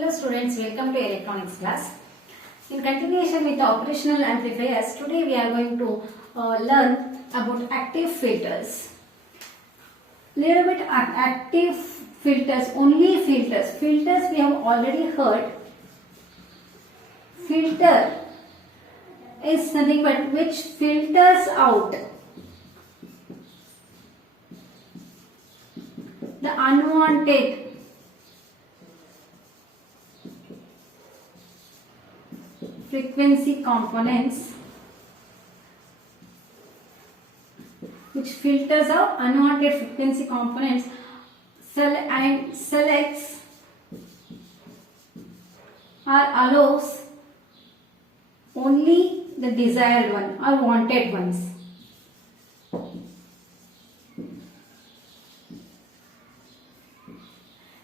Hello students, welcome to electronics class. In continuation with the operational amplifiers, today we are going to learn about active filters. Little bit active filters, only filters. Filters we have already heard. Filter is nothing but which filters out the unwanted frequency components, which filters out unwanted frequency components and selects or allows only the desired one or wanted ones.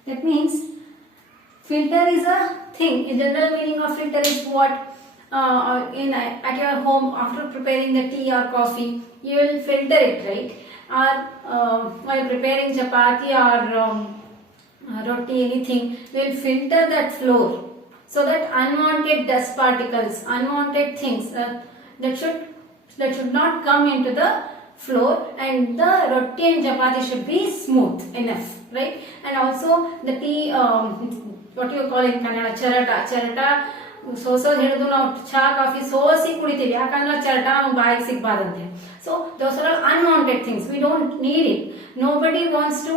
That means filter is a thing. In general meaning of filter is what at your home after preparing the tea or coffee you will filter it, right? Or while preparing chapati or roti, anything, you will filter that floor so that unwanted dust particles, unwanted things that should not come into the floor, and the roti and chapati should be smooth enough, right? And also the tea, what you call in Kannada, charata ಸೋಸೋ ಹಿಡಿದು ನಾವು ಚಹಾ coffee ಸೋಸಿ ಕುಡಿತೀವಿ, ಯಾಕಂದ್ರೆ ಚರಟ ನಮ್ಗೆ ಬಾಯಿಗೆ ಸಿಗಬಾರ್ದಂತೆ. So those are unwanted things, we don't need it. Nobody wants to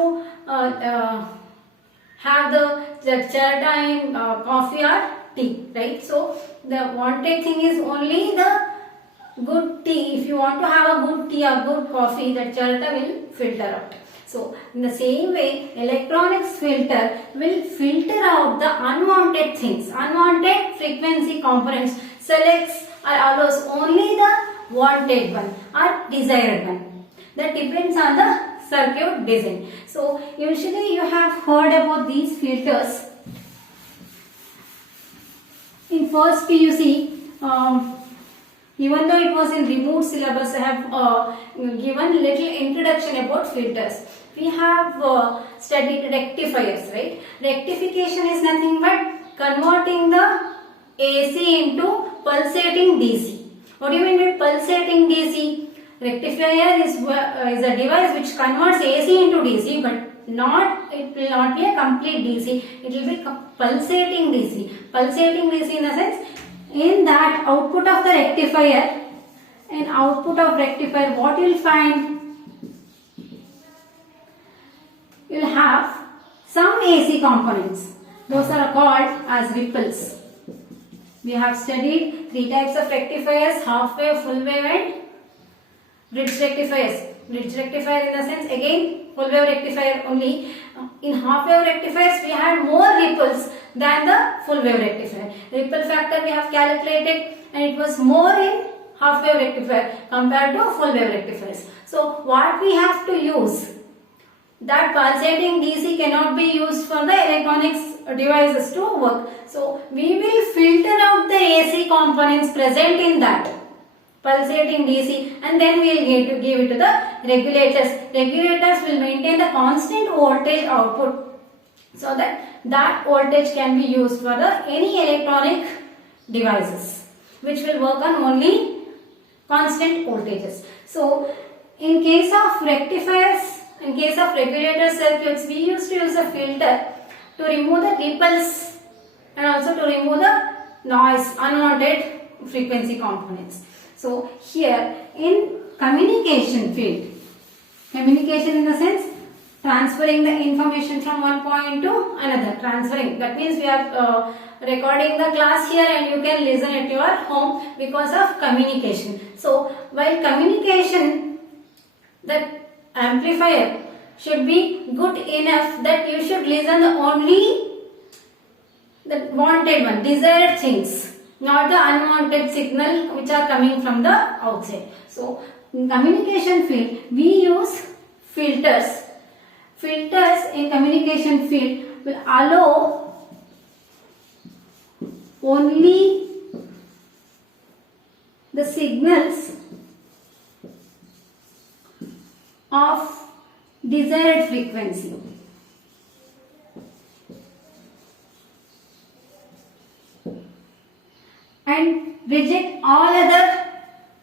have the charata in coffee or tea, right? So the wanted thing is only the good tea. If you want to have a good tea or good coffee, that charata will filter out. So in the same way, electronics filter will filter out the unwanted things, unwanted frequency components, selects or allows only the wanted one or desired one. That depends on the circuit design. So usually you have heard about these filters. In first PUC, even though it was in removed syllabus, I have given little introduction about filters. We have studied rectifiers, right? Rectification is nothing but converting the AC into pulsating DC. What do you mean by pulsating DC? Rectifier is a device which converts AC into DC, but it will not be a complete DC. It will be pulsating DC. Pulsating DC in the sense, in that output of the rectifier, what you will find? You will have some AC components. Those are called as ripples. We have studied three types of rectifiers: half wave, full wave and bridge rectifiers. Bridge rectifier in the sense, again full wave rectifier only. In half wave rectifiers we had more ripples than the full wave rectifier. Ripple factor we have calculated and it was more in half wave rectifier compared to full wave rectifiers. So what we have to use? That pulsating DC cannot be used for the electronics devices to work. So we will filter out the AC components present in that pulsating DC, and then we will give it to the regulators. Regulators will maintain the constant voltage output so that voltage can be used for any electronic devices which will work on only constant voltages. So in case of rectifiers, in case of regulator circuits, we used to use a filter to remove the ripples and also to remove the noise, unwanted frequency components. So here in communication field, communication in the sense transferring the information from one point to another, transferring. That means we are recording the class here and you can listen at your home because of communication. So while communication, that amplifier should be good enough that you should listen only the wanted one, desired things, not the unwanted signal which are coming from the outside. So in communication field we use filters. Filters in communication field will allow only the signals of desired frequency. and reject all other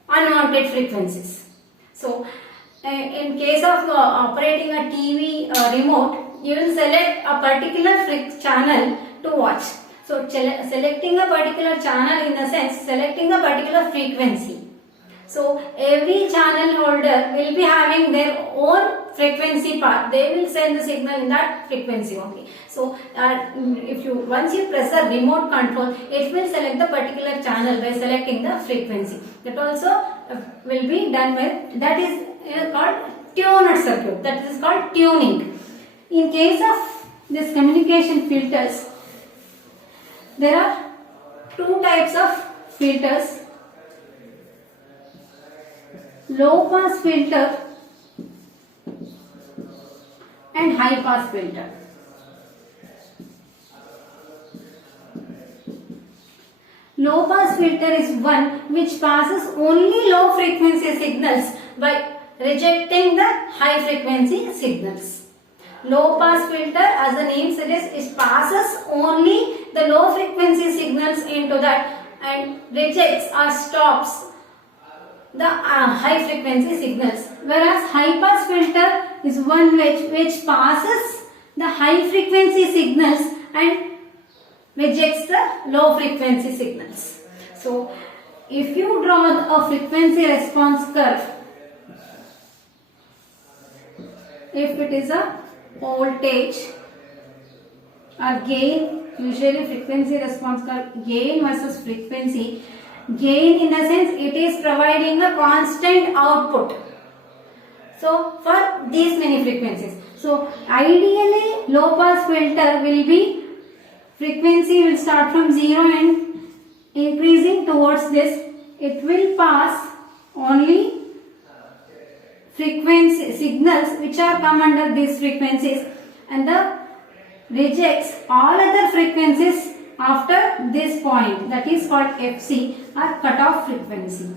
unwanted frequencies. So in case of operating a TV remote, you will select a particular channel to watch. So selecting a particular channel in the sense selecting a particular frequency. So every channel holder will be having their own frequency part. They will send the signal in that frequency only. So once you press the remote control, it will select the particular channel by selecting the frequency. That also will be done with, that is called tuner circuit. That is called tuning. In case of this communication filters, there are two types of filters: low pass filter and high pass filter. Low pass filter is one which passes only low frequency signals by rejecting the high frequency signals. Low pass filter, as the name suggests, it passes only the low frequency signals into that and rejects or stops the high frequency signals. Whereas high pass filter is one which passes the high frequency signals and rejects the low frequency signals. So if you draw a frequency response curve, if it is a voltage or gain, usually frequency response curve, gain versus frequency. Gain in the sense it is providing a constant output. So for these many frequencies. So ideally low pass filter will be, frequency will start from 0 and increasing towards this. It will pass only frequency signals which are come under these frequencies and the rejects all other frequencies after this point, that is called FC or cutoff frequency.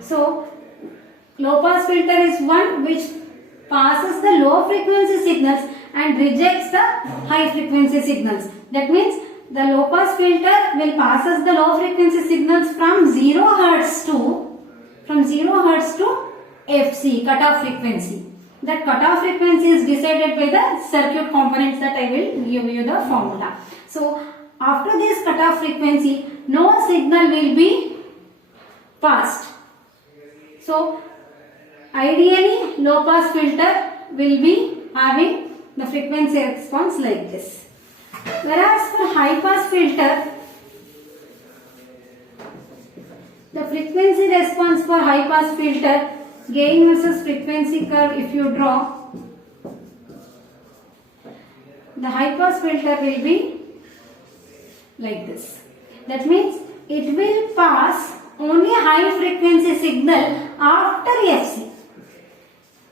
So low pass filter is one which passes the low frequency signals and rejects the high frequency signals. That means the low pass filter will passes the low frequency signals from 0 Hz to FC, cutoff frequency. That cutoff frequency is decided by the circuit components that I will give you the formula. So after this cutoff frequency, no signal will be passed. So ideally low pass filter will be having the frequency response like this. Whereas for high pass filter, the frequency response for high pass filter, gain versus frequency curve, if you draw, the high pass filter will be like this. That means it will pass only high frequency signal after FC.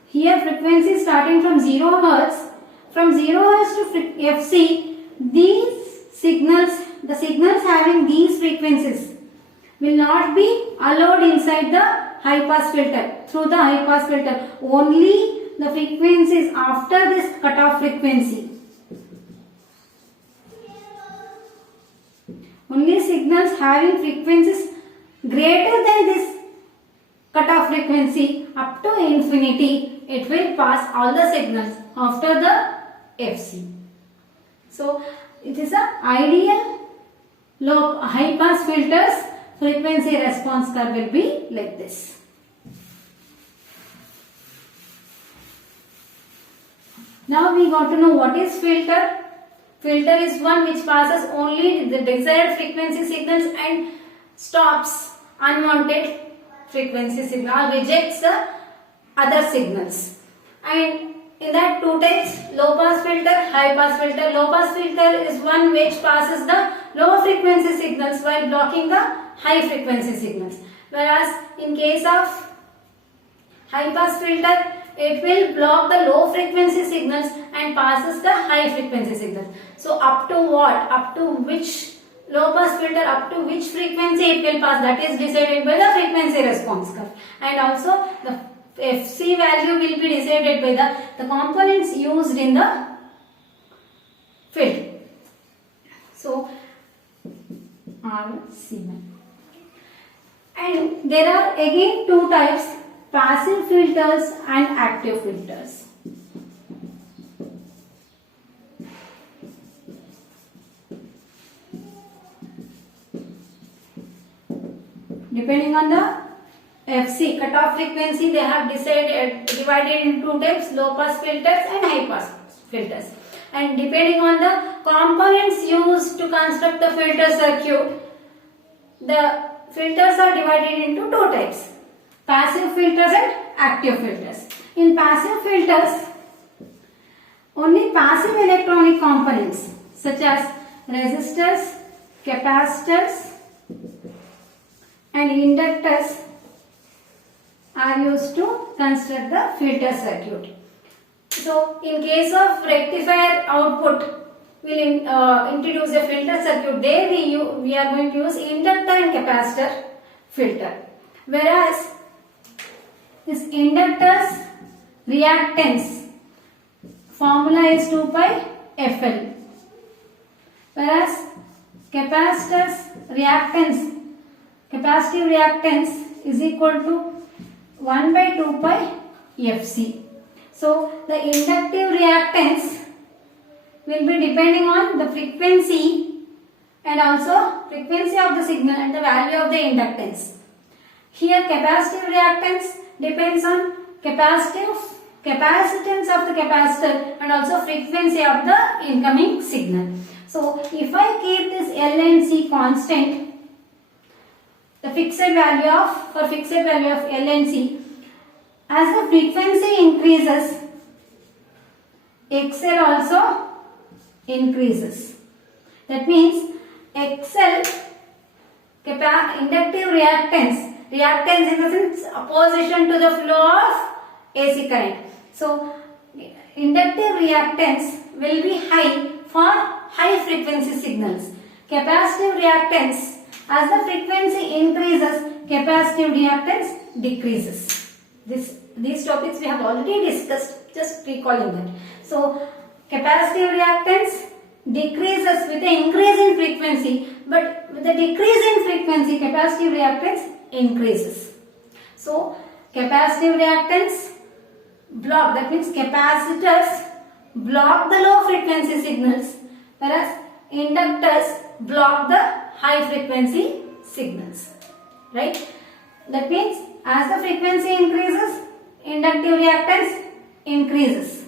Here frequency starting from 0 Hz. From 0 Hz to FC, these signals, the signals having these frequencies will not be allowed inside the high pass filter, through the high pass filter. Only the frequencies after this cutoff frequency. Only signals having frequencies greater than this cutoff frequency up to infinity, it will pass all the signals after the FC. So it is an ideal low high pass filters frequency response curve will be like this. Now we got to know what is filter. Filter is one which passes only the desired frequency signals and stops unwanted frequency signal or rejects the other signals. And in that two types, low pass filter, high pass filter. Low pass filter is one which passes the low frequency signals while blocking the high frequency signals. Whereas in case of high pass filter, it will block the low frequency signals and passes the high frequency signals. So up to what? Up to which low pass filter, up to which frequency it will pass, that is decided by the frequency response curve. And also the FC value will be decided by the components used in the field. So RCM. And there are again two types, passive filters and active filters. Depending on the FC, cutoff frequency, they have divided into two types, low pass filters and high pass filters. And depending on the components used to construct the filter circuit, the filters are divided into two types, passive filters and active filters. In passive filters, only passive electronic components such as resistors, capacitors and inductors are used to construct the filter circuit. So, in case of rectifier output, we will introduce a filter circuit. There we are going to use inductor and capacitor filter. Whereas this inductor's reactance formula is 2 pi FL. Whereas capacitor's reactance, capacitive reactance is equal to 1 by 2 pi FC. So, the inductive reactance will be depending on the frequency and also frequency of the signal and the value of the inductance. Here capacitive reactance depends on capacitance of the capacitor and also frequency of the incoming signal. So, if I keep this L and C constant, the fixed value of L and C, as the frequency increases, XL also increases. That means XL, inductive reactance in the sense opposition to the flow of AC current. So, inductive reactance will be high for high frequency signals. Capacitive reactance, as the frequency increases, capacitive reactance decreases. These topics we have already discussed, just recalling that. So, capacitive reactance decreases with the increase in frequency, but with the decrease in frequency, capacitive reactance increases. So, capacitive reactance block, that means capacitors block the low frequency signals, whereas inductors block the high frequency signals, right? That means as the frequency increases, inductive reactance increases.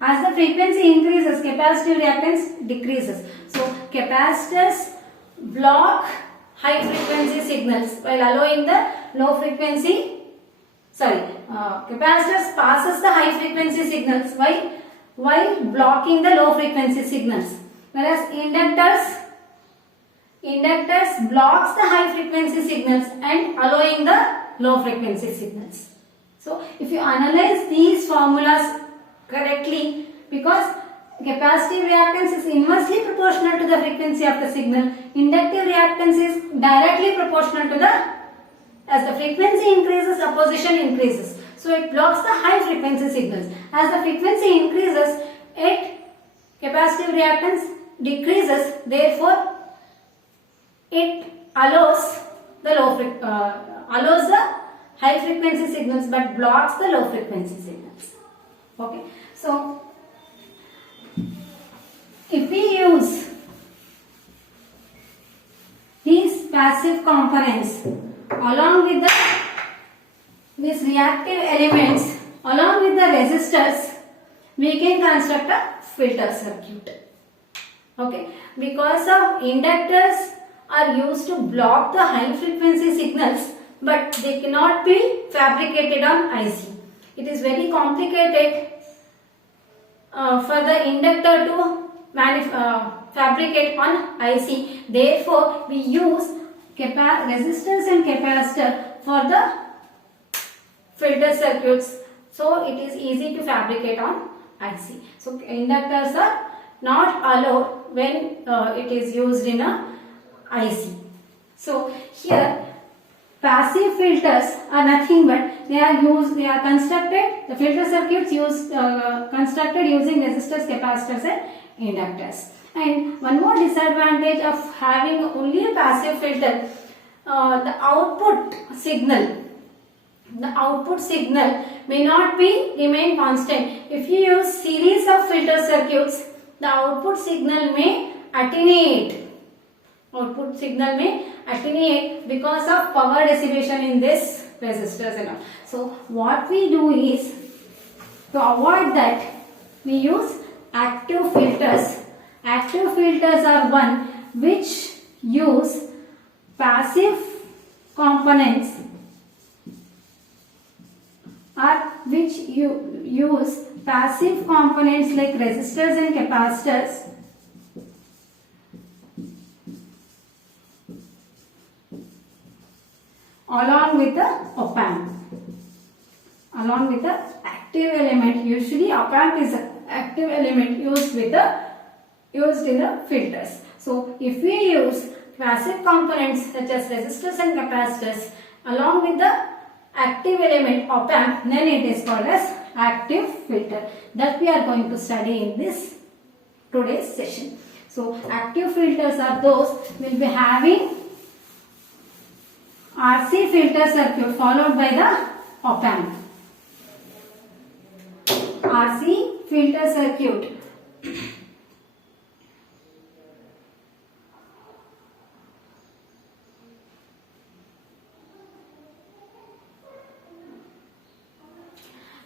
As the frequency increases, capacitive reactance decreases. So, capacitors block high frequency signals while allowing the low frequency, capacitors passes the high frequency signals while blocking the low frequency signals. Whereas inductors blocks the high frequency signals and allowing the low frequency signals. So, if you analyze these formulas correctly, because capacitive reactance is inversely proportional to the frequency of the signal, inductive reactance is directly proportional to as the frequency increases, opposition increases. So, it blocks the high frequency signals. As the frequency increases, capacitive reactance decreases, therefore, it allows the high frequency signals but blocks the low frequency signals. Okay. So, if we use these passive components along with these reactive elements along with the resistors, we can construct a filter circuit. Okay. Because of inductors are used to block the high frequency signals, but they cannot be fabricated on IC. It is very complicated for the inductor to fabricate on IC. Therefore, we use resistors and capacitor for the filter circuits. So, it is easy to fabricate on IC. So, inductors are not allowed when it is used in a IC. So, here passive filters are nothing but they are constructed, the filter circuits constructed using resistors, capacitors and inductors. And one more disadvantage of having only a passive filter, the output signal may not remain constant. If you use series of filter circuits, the output signal may attenuate. Because of power dissipation in this resistors and all. So what we do is, to avoid that, we use active filters. Active filters are one which use passive components, like resistors and capacitors along with the op-amp. Along with the active element, usually op-amp is an active element used in the filters. So if we use passive components such as resistors and capacitors along with the active element op-amp, then it is called as active filter. That we are going to study in this today's session. So active filters are those will be having RC filter circuit followed by the op-amp. RC filter circuit.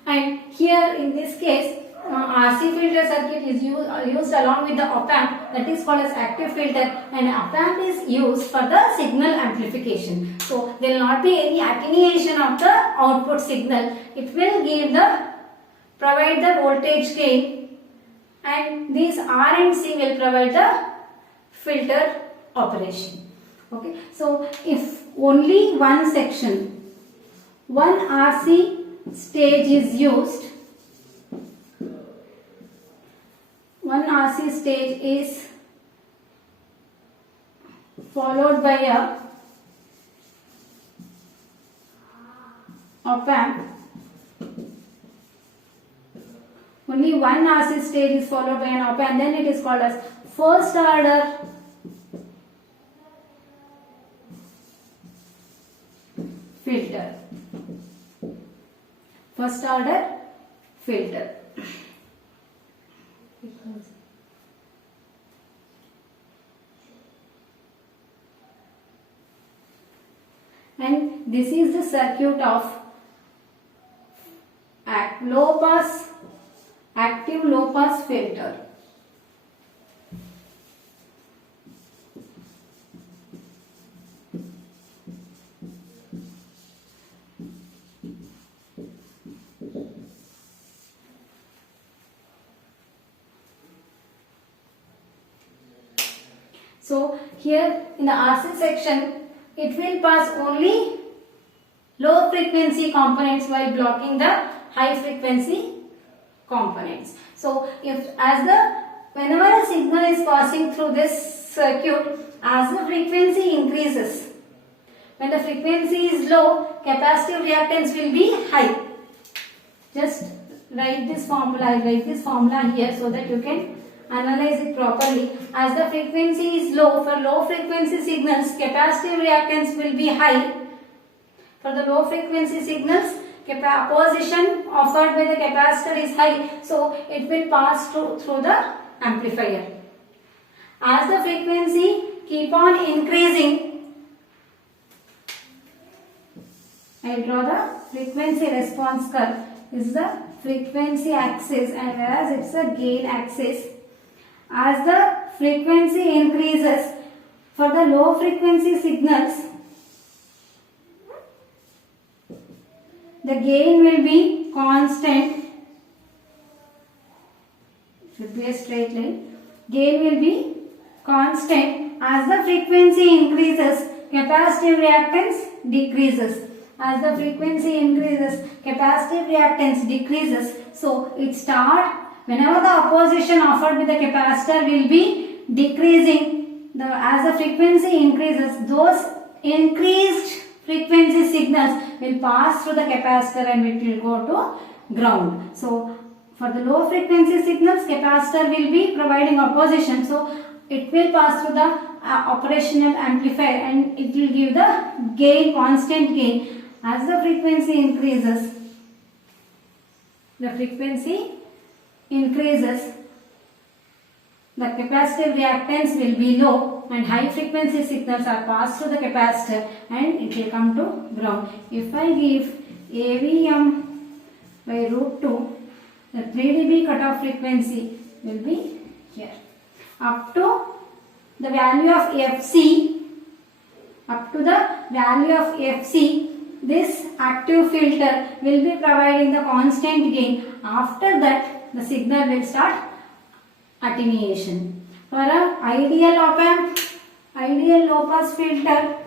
And here in this case, RC filter circuit is used along with the op-amp, that is called as active filter, and op-amp is used for the signal amplification. So there will not be any attenuation of the output signal. It will provide the voltage gain, and these R and C will provide the filter operation. Okay, so if only one section, one RC stage is used, one RC stage is followed by a op-amp. Only one RC stage is followed by an op-amp, then it is called as first order filter. First order filter. And this is the circuit of active low pass filter. So here in the RC section, it will pass only low frequency components while blocking the high frequency components. So whenever a signal is passing through this circuit, as the frequency increases, when the frequency is low, capacitive reactance will be high. Just write this formula. I will write this formula here so that you can analyze it properly. As the frequency is low, for low frequency signals, capacitive reactance will be high. For the low frequency signals, opposition offered by the capacitor is high, so it will pass through the amplifier. As the frequency keep on increasing, I will draw the frequency response curve. This is the frequency axis, and whereas it is a gain axis. As the frequency increases, for the low frequency signals, the gain will be constant. Should be a straight line. Gain will be constant. As the frequency increases, capacitive reactance decreases. As the frequency increases, capacitive reactance decreases. So it starts, whenever the opposition offered with the capacitor will be decreasing. As the frequency increases, those increased frequency signals will pass through the capacitor and it will go to ground. So For the low frequency signals, capacitor will be providing opposition, so it will pass through the operational amplifier and it will give the gain, constant gain. As the frequency increases, the capacitive reactance will be low and high frequency signals are passed through the capacitor and it will come to ground. If I give AVM by root 2, the 3 dB cutoff frequency will be here. Up to the value of FC, this active filter will be providing the constant gain. After that, the signal will start attenuation. For an ideal op amp, ideal low pass filter,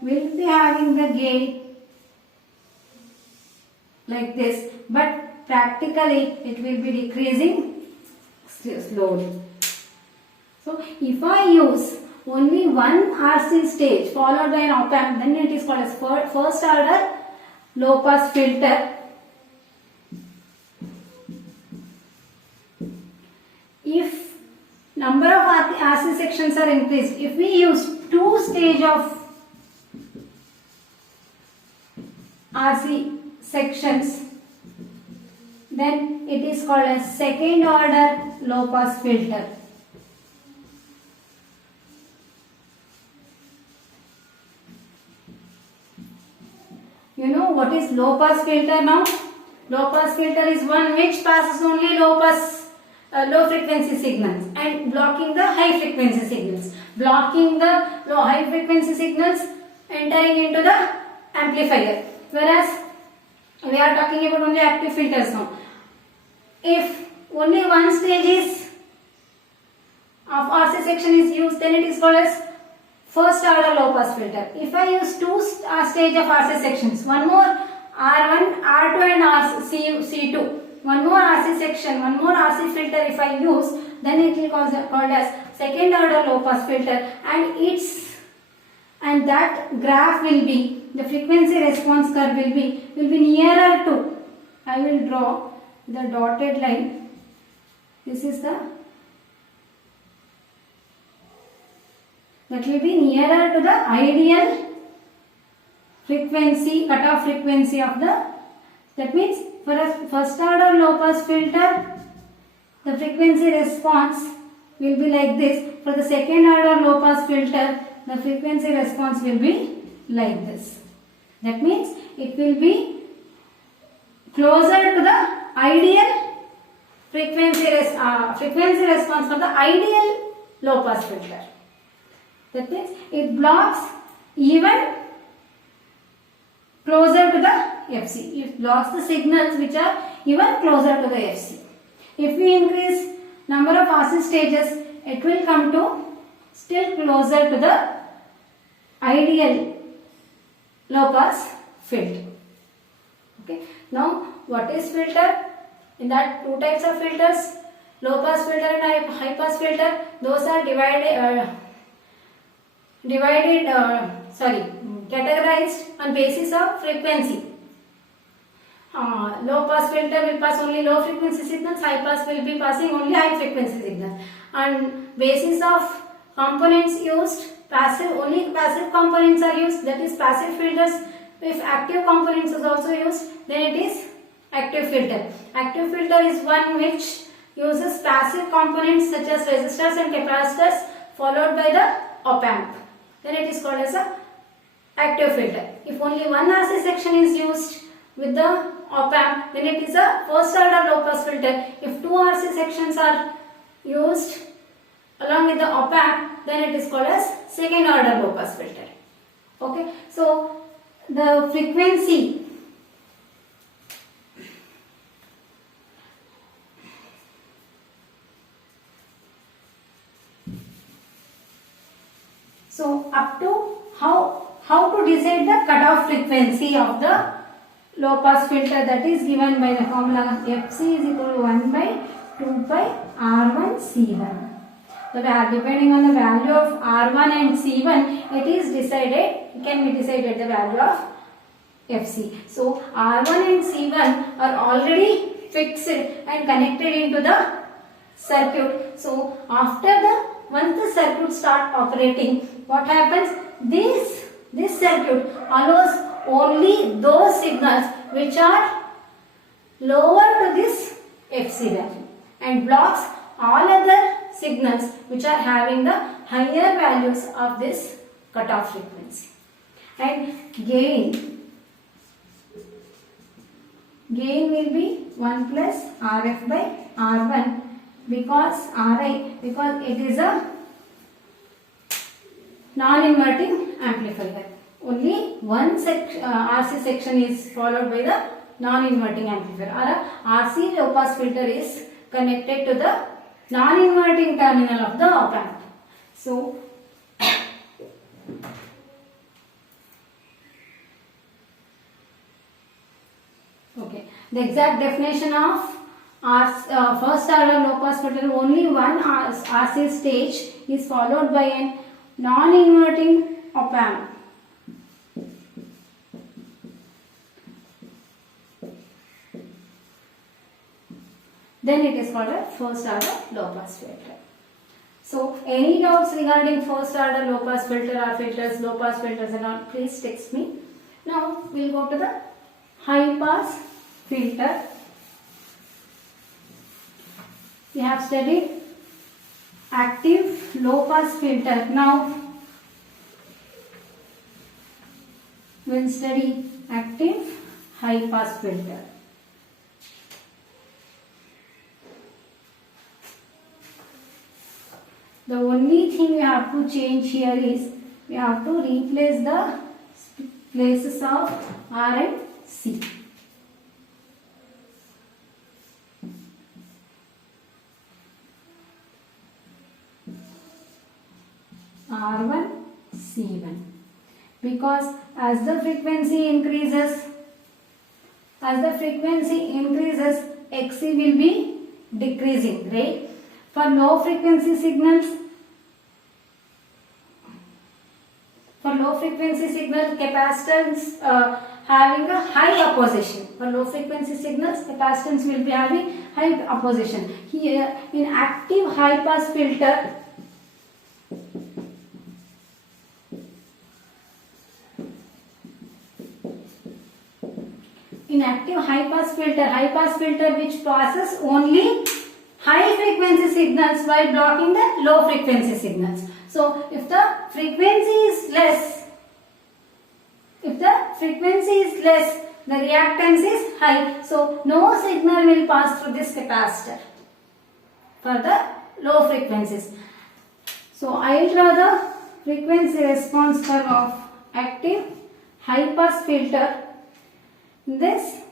will be having the gain like this, but practically it will be decreasing slowly. So if I use only one RC stage followed by an op amp, then it is called as first order low pass filter. If number of RC sections are increased, if we use 2 stage of RC sections, then it is called as second order low pass filter. You know what is low pass filter now? Low pass filter is one which passes only low frequency signals and blocking the high frequency signals. Blocking the high frequency signals entering into the amplifier. Whereas we are talking about only active filters now. If only one stage of RC section is used, then it is called as first order low pass filter. If I use 2 stage of RC sections, one more R1, R2 and C2, one more RC section, one more RC filter if I use, then it will called as second order low pass filter, and that graph will be, the frequency response curve will be nearer to, I will draw the dotted line. This is that will be nearer to the ideal frequency, cutoff frequency of that means for a first order low pass filter, the frequency response will be like this. For the second order low pass filter, the frequency response will be like this. That means it will be closer to the ideal frequency response for the ideal low pass filter. That means it blocks even closer to the FC. It blocks the signals which are even closer to the FC. If we increase number of RC stages, it will come to still closer to the ideal low pass filter. Okay. Now, what is filter? In that 2 types of filters, low pass filter and high pass filter. Those are categorized on basis of frequency. Low pass filter will pass only low frequency signals, high pass will be passing only high frequency signals. On basis of components used, only passive components are used, that is passive filters. If active components is also used, then it is active filter. Active filter is one which uses passive components such as resistors and capacitors followed by the op amp. Then it is called as a active filter. If only one RC section is used with the op amp, then it is a first order low pass filter. If 2 RC sections are used along with the op amp, then it is called as second order low pass filter. Okay, so the frequency up to how to decide the cutoff frequency of the low pass filter, that is given by the formula FC is equal to 1 by 2 pi R1 C1. depending on the value of R1 and C1, it is decided, can be decided the value of FC. So R1 and C1 are already fixed and connected into the circuit. So once the circuit start operating, what happens? This circuit allows only those signals which are lower to this FC value and blocks all other signals which are having the higher values of this cutoff frequency. And gain will be 1 plus RF by R1 because it is a non-inverting amplifier. Only one RC section is followed by the non-inverting amplifier, or a RC low pass filter is connected to the non-inverting terminal of the op amp. So okay, the exact definition of first order low pass filter, only one RC stage is followed by a non-inverting op amp. Then it is called a first order low pass filter. So any doubts regarding first order low pass filter or filters, low pass filters and all, please text me. Now we will go to the high pass filter. We have studied active low pass filter. Now we will study active high pass filter. The only thing we have to change here is we have to replace the places of R and C. R1, C1, because as the frequency increases, Xc will be decreasing, right? For low frequency signals, capacitance having a high opposition. For low frequency signals, capacitance will be having high opposition. Here in active high pass filter, high pass filter which passes only high frequency signals while blocking the low frequency signals. So if the frequency is less, the reactance is high, so no signal will pass through this capacitor for the low frequencies. So I will draw the frequency response curve of active high pass filter. This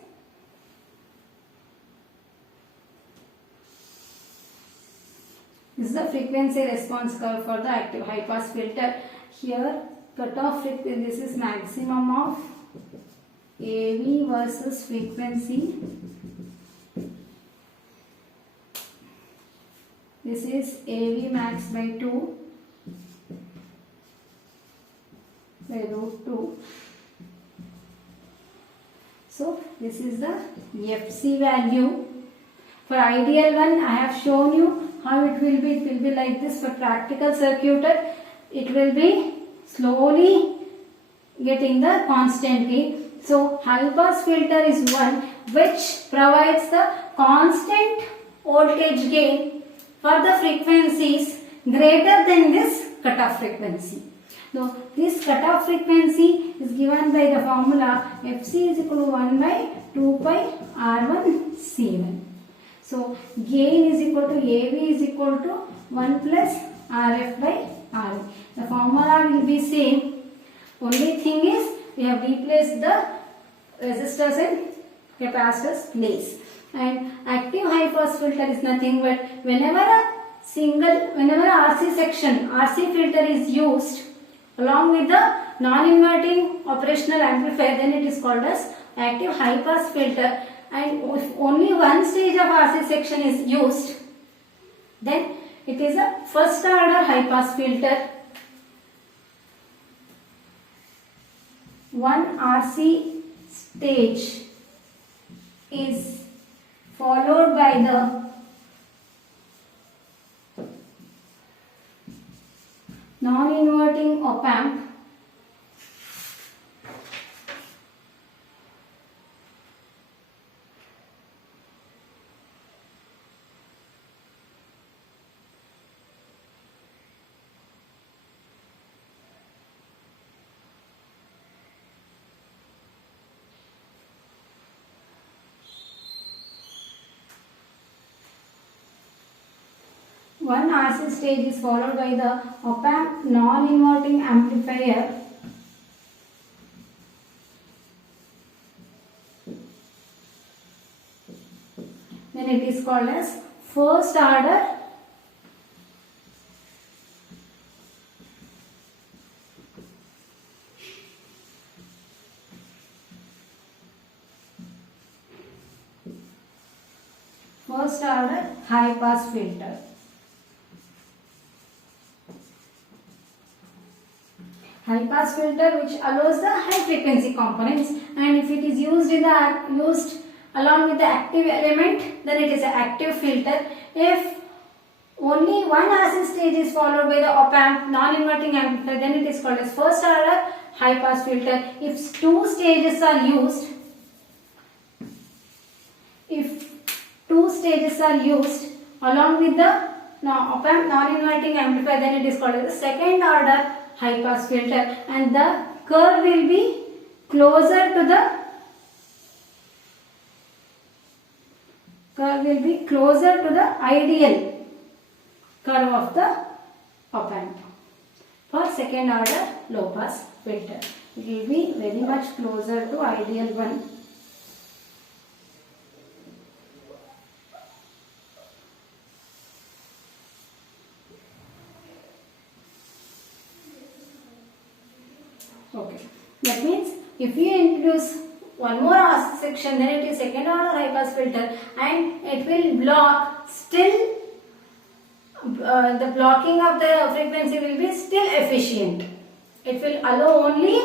is the frequency response curve for the active high pass filter. Here cutoff frequency, this is maximum of AV versus frequency. This is AV max by 2 by root 2. So this is the FC value. For ideal one, I have shown you how it will be. It will be like this. For practical circuited, it will be slowly getting the constant gain. So high pass filter is one which provides the constant voltage gain for the frequencies greater than this cutoff frequency. Now this cutoff frequency is given by the formula Fc is equal to 1 by 2 pi R1 C1. So gain is equal to AV is equal to 1 plus RF by RE. The formula will be same. Only thing is we have replaced the resistors and capacitors place. And active high pass filter is nothing but whenever RC filter is used along with the non-inverting operational amplifier, then it is called as active high pass filter. And if only one stage of RC section is used, then It is a first order high pass filter. One RC stage is followed by the non-inverting op-amp One RC stage is followed by the op-amp non-inverting amplifier then it is called as first order high pass filter. High pass filter which allows the high frequency components, and if it is used along with the active element, then it is an active filter. If only one RC stage is followed by the op-amp non-inverting amplifier, then it is called as first order high pass filter. If two stages are used along with the op-amp non-inverting amplifier, then it is called as the second order high pass filter, and the curve will be closer to the ideal curve of the op-amp for second order low pass filter. It will be very much closer to ideal one. Okay, that means if we introduce one more RC section, then it is second order high pass filter, and it will block still. The blocking of the frequency will be still efficient. It will allow only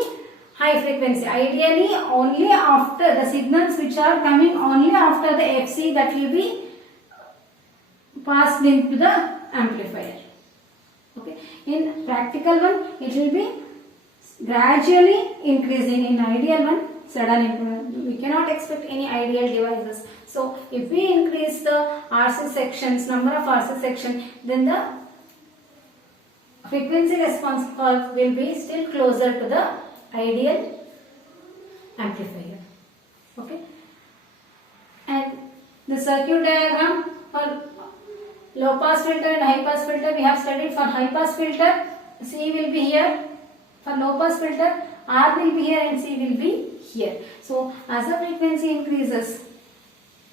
high frequency. Ideally, only after the signals which are coming only after the FC, that will be passed into the amplifier. Okay. In practical one, it will be gradually increasing. In ideal one, sudden increment. We cannot expect any ideal devices. So if we increase the RC sections, number of RC sections, then the frequency response curve will be still closer to the ideal amplifier. Okay. And the circuit diagram for low pass filter and high pass filter we have studied. For high pass filter, C will be here. For low pass filter, R will be here and C will be here. So as the frequency increases,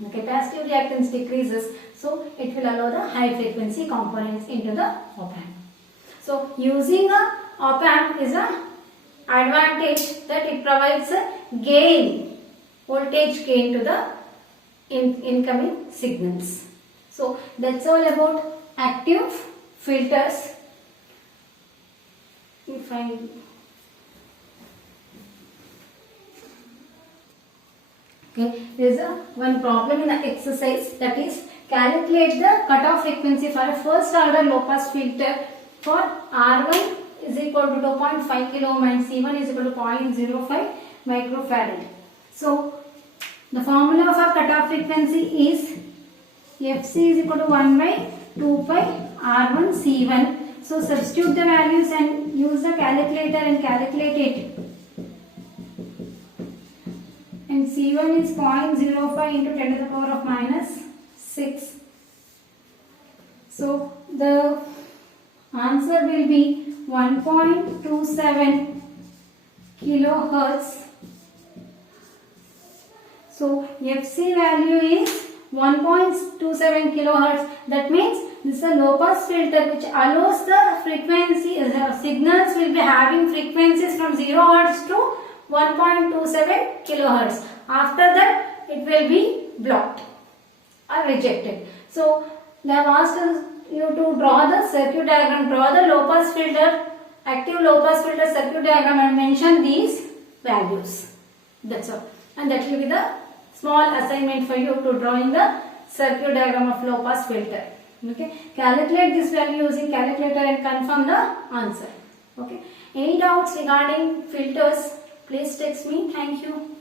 the capacitive reactance decreases, so it will allow the high frequency components into the op-amp. So using a op-amp is an advantage that it provides a gain, voltage gain to the incoming signals. So that's all about active filters. If I okay, there is one problem in the exercise, that is calculate the cutoff frequency for a first order low pass filter for R1 is equal to 2.5 kilo ohm and C1 is equal to 0.05 microfarad. So the formula for cutoff frequency is FC is equal to 1 by 2 pi R1 C1. So substitute the values and use the calculator and calculate it. And C1 is 0.05 into 10 to the power of minus 6. So the answer will be 1.27 kilohertz. So FC value is 1.27 kilohertz. That means this is a low pass filter which allows the frequency, signals will be having frequencies from 0 hertz to 1.27 kilohertz. After that, it will be blocked or rejected. So they have asked us you to draw the circuit diagram, draw the low pass filter, active low pass filter circuit diagram and mention these values. That's all. And that will be the small assignment for you to draw in the circuit diagram of low pass filter. Okay. Calculate this value using calculator and confirm the answer. Okay. Any doubts regarding filters, please text me. Thank you.